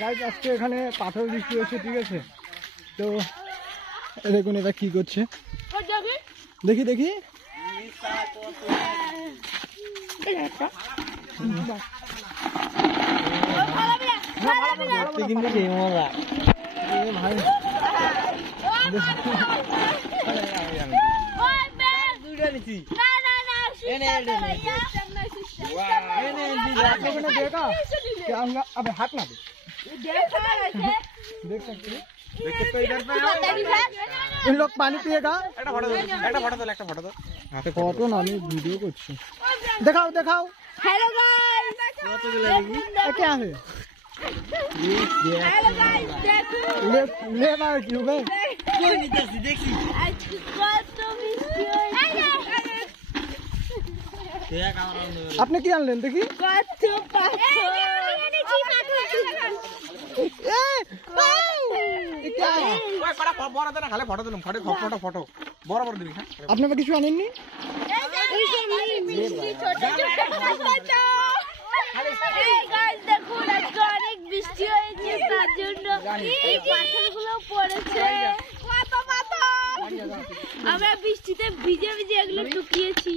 Guys আজকে এখানে পাথর বৃষ্টি হয়েছে, ঠিক আছে? তো দেখুন এরা কি করছে, দেখি দেখি। কিন্তু সেই মজা ভাই, अबे हाथ ना दे, देख सकते हैं इन लोग पानी पिएगा। फोटो ना मैं वीडियो कुछ दिखाओ दिखाओ। हेलो गाइस, क्या है हेलो गाइस, देखो ले मार क्यों भाई, कोई नहीं देखी देखी आपने क्या लेन देखी आपने কিছু আনেননি? দেখুন আজকে অনেক বৃষ্টি হয়েছে, তার জন্য এই পাথরগুলো পড়েছে। আমরা বৃষ্টিতে ভিজে ভিজে এগুলো টুকিয়েছি।